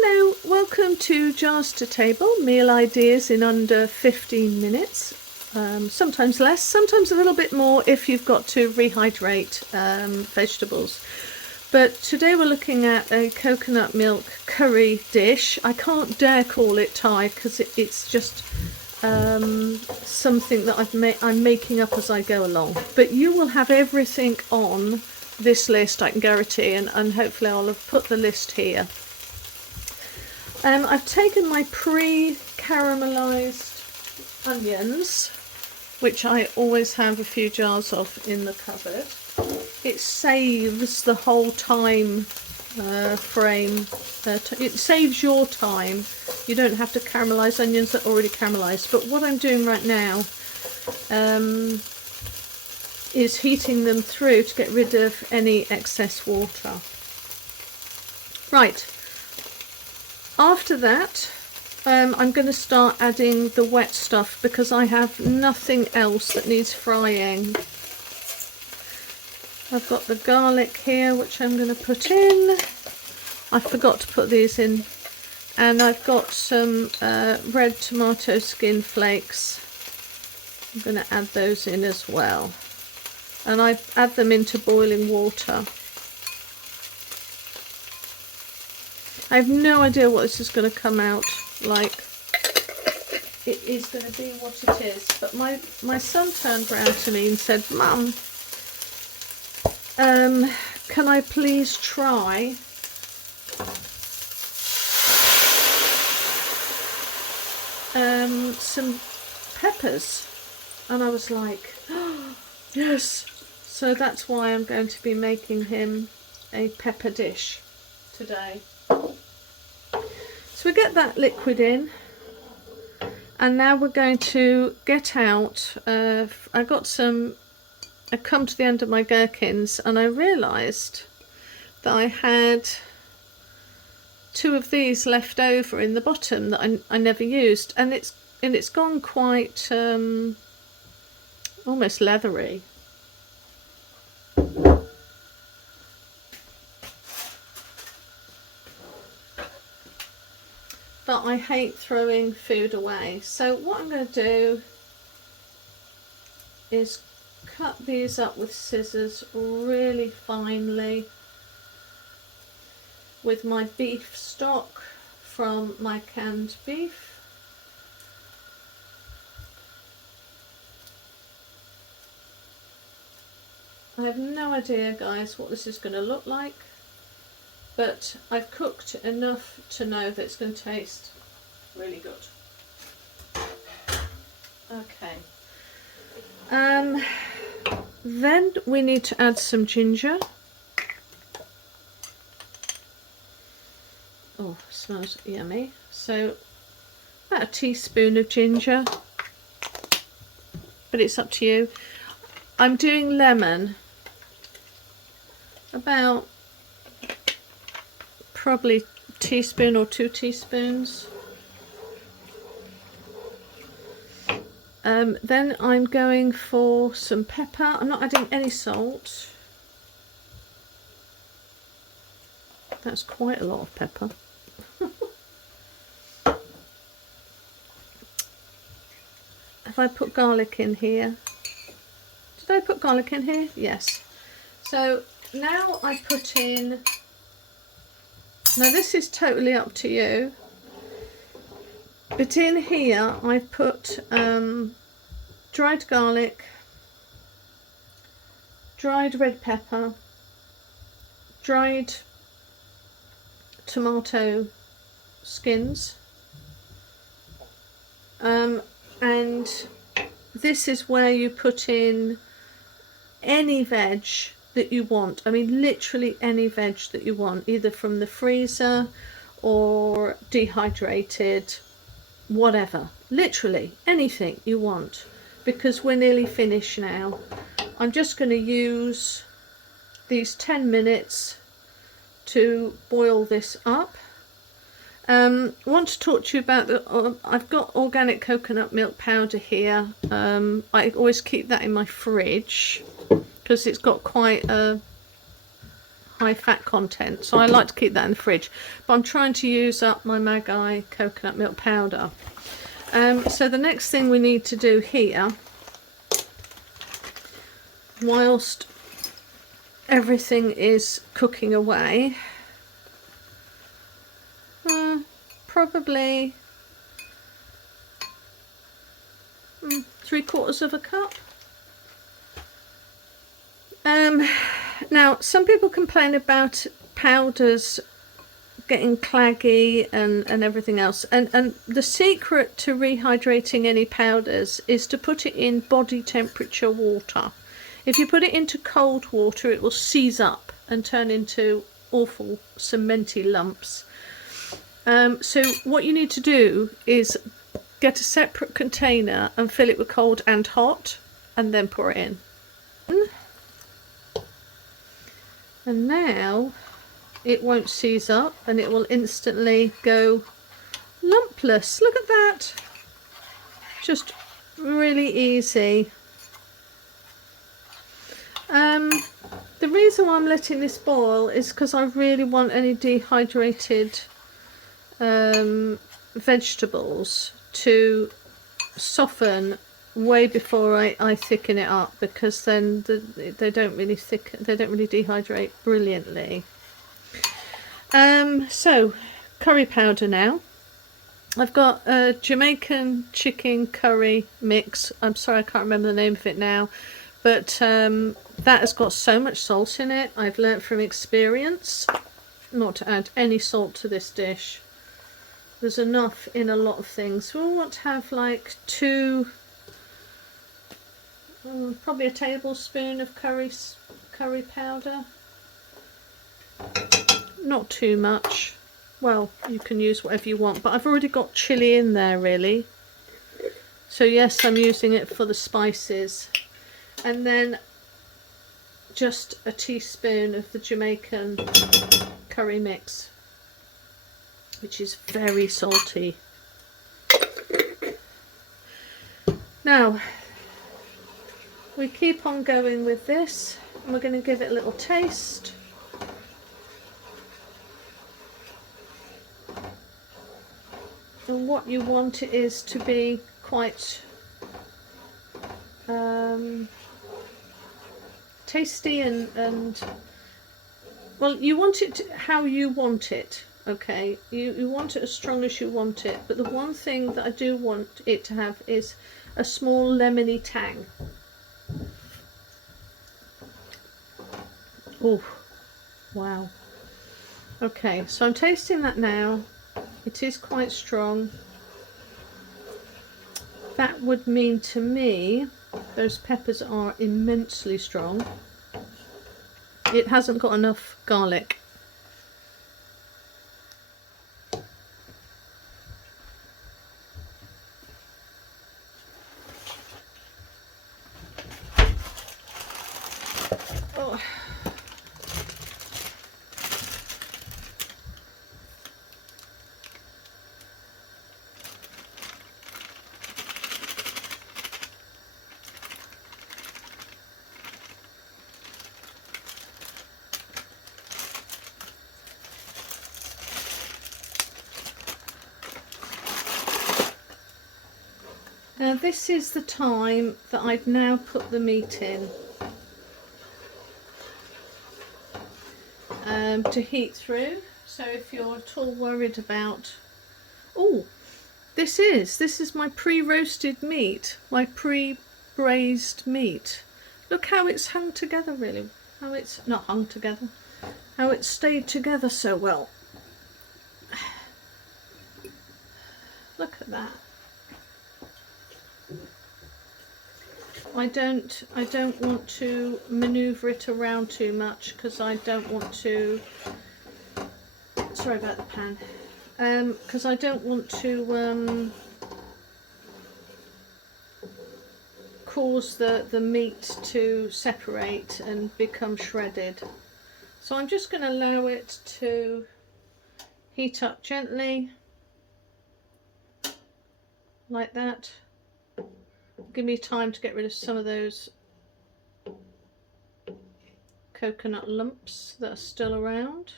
Hello, welcome to Jars to Table, meal ideas in under 15 minutes. Sometimes less, sometimes a little bit more if you've got to rehydrate vegetables. But today we're looking at a coconut milk curry dish. I can't dare call it Thai because it's just something that I'm making up as I go along. But you will have everything on this list, I can guarantee, and hopefully I'll have put the list here. I've taken my pre-caramelised onions, which I always have a few jars of in the cupboard. It saves the whole time frame. It saves your time. You don't have to caramelise onions that are already caramelised. But what I'm doing right now is heating them through to get rid of any excess water. Right. After that, I'm going to start adding the wet stuff because I have nothing else that needs frying. I've got the garlic here, which I'm going to put in. I forgot to put these in. And I've got some red tomato skin flakes. I'm going to add those in as well. And I add them into boiling water. I have no idea what this is going to come out like. It is going to be what it is. But my son turned round to me and said, "Mum, can I please try some peppers?" And I was like, oh, yes. So that's why I'm going to be making him a pepper dish today. So we get that liquid in, and now we're going to get out. I come to the end of my gherkins and I realised that I had 2 of these left over in the bottom that I never used, and it's gone quite almost leathery. But I hate throwing food away. So what I'm going to do is cut these up with scissors really finely with my beef stock from my canned beef. I have no idea, guys, what this is going to look like. But I've cooked enough to know that it's going to taste really good. Okay. Then we need to add some ginger. Oh, smells yummy. So about a teaspoon of ginger, but it's up to you. I'm doing lemon, about probably a teaspoon or 2 teaspoons. Then I'm going for some pepper. I'm not adding any salt. That's quite a lot of pepper. Have I put garlic in here? Did I put garlic in here? Yes. So now I put in... Now this is totally up to you, but in here I put dried garlic, dried red pepper, dried tomato skins, and this is where you put in any veg that you want. I mean, literally any veg that you want, either from the freezer or dehydrated, whatever, literally anything you want, because we're nearly finished now. I'm just going to use these 10 minutes to boil this up. I want to talk to you about I've got organic coconut milk powder here. I always keep that in my fridge because it's got quite a high fat content, so I like to keep that in the fridge, but I'm trying to use up my Magi coconut milk powder. So the next thing we need to do here, whilst everything is cooking away, probably 3/4 of a cup. Now some people complain about powders getting claggy and everything else, and the secret to rehydrating any powders is to put it in body temperature water. If you put it into cold water, it will seize up and turn into awful cementy lumps. So what you need to do is get a separate container and fill it with cold and hot, and then pour it in. And now it won't seize up and it will instantly go lumpless. Look at that. Just really easy. The reason why I'm letting this boil is because I really want any dehydrated vegetables to soften way before I thicken it up, because then they don't really dehydrate brilliantly. So curry powder now. I've got a Jamaican chicken curry mix. I'm sorry, I can't remember the name of it now, but that has got so much salt in it. I've learnt from experience not to add any salt to this dish. There's enough in a lot of things. We'll want to have like probably a tablespoon of curry powder. Not too much. Well, you can use whatever you want, but I've already got chili in there really. So yes, I'm using it for the spices. And then just a teaspoon of the Jamaican curry mix, which is very salty. Now, we keep on going with this, and we're going to give it a little taste. And what you want it is to be quite tasty and well, you want it how you want it. Okay, you want it as strong as you want it, but the one thing that I do want it to have is a small lemony tang. Oh, wow. Okay, so I'm tasting that now. It is quite strong. That would mean to me those peppers are immensely strong. It hasn't got enough garlic. Oh. Now this is the time that I've now put the meat in to heat through. So if you're at all worried about, oh, this is my pre-roasted meat, my pre-braised meat. Look how it's hung together, really. How it's not hung together, how it's stayed together so well. Look at that. I don't want to maneuver it around too much, because I don't want to, sorry about the pan, because I don't want to cause the meat to separate and become shredded. So I'm just going to allow it to heat up gently like that. Give me time to get rid of some of those coconut lumps that are still around.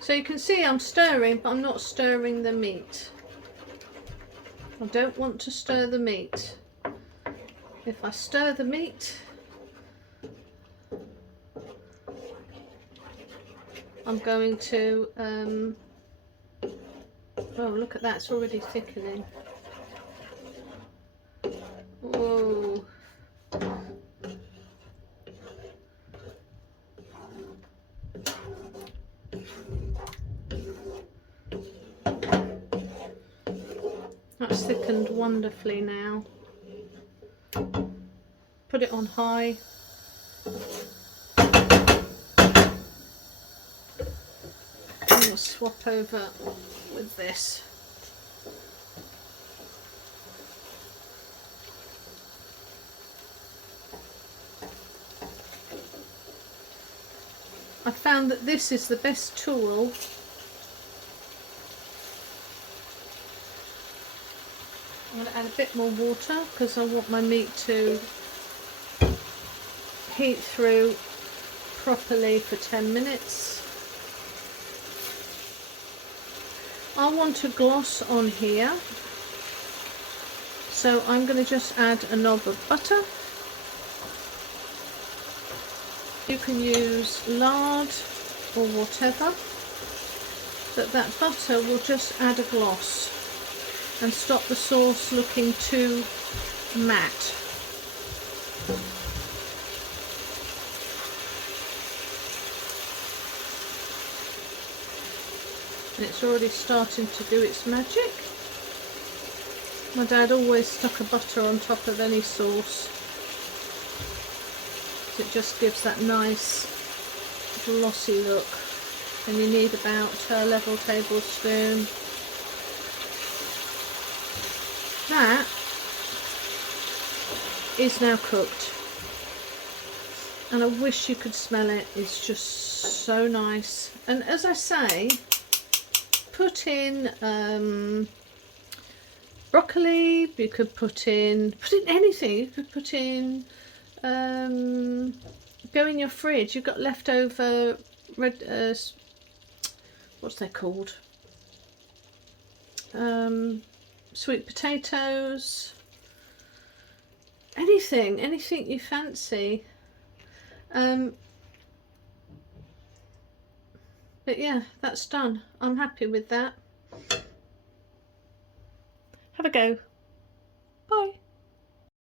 So you can see I'm stirring, but I'm not stirring the meat. I don't want to stir the meat. If I stir the meat, I'm going to, oh look at that, it's already thickening. Whoa. That's thickened wonderfully now. Put it on high. And we'll swap over with this. I found that this is the best tool I'm going to add a bit more water because I want my meat to heat through properly for 10 minutes. I want a gloss on here, so I'm going to just add a knob of butter. You can use lard or whatever, but that butter will just add a gloss and stop the sauce looking too matte. And it's already starting to do its magic. My dad always stuck a butter on top of any sauce. It just gives that nice glossy look, and you need about a level tablespoon. That is now cooked, and I wish you could smell it. It's just so nice. And as I say, put in broccoli, you could put in anything. You could put in go in your fridge. You've got leftover red what's they called, sweet potatoes, anything you fancy. But yeah, that's done. I'm happy with that. Have a go. Bye.